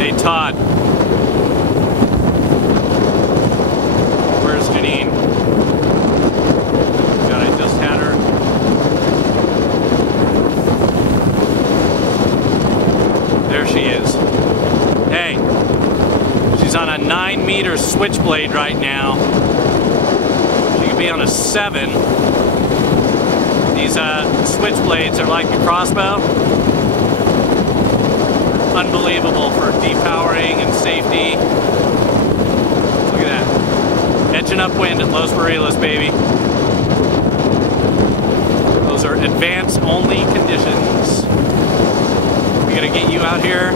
Hey Todd. Where's Jeanine? God, I just had her. There she is. Hey. She's on a 9-meter switchblade right now. She could be on a 7. These switchblades are like a crossbow. Unbelievable for depowering and safety. Look at that. Edging upwind at Los Barriles, baby. Those are advance only conditions. We gotta get you out here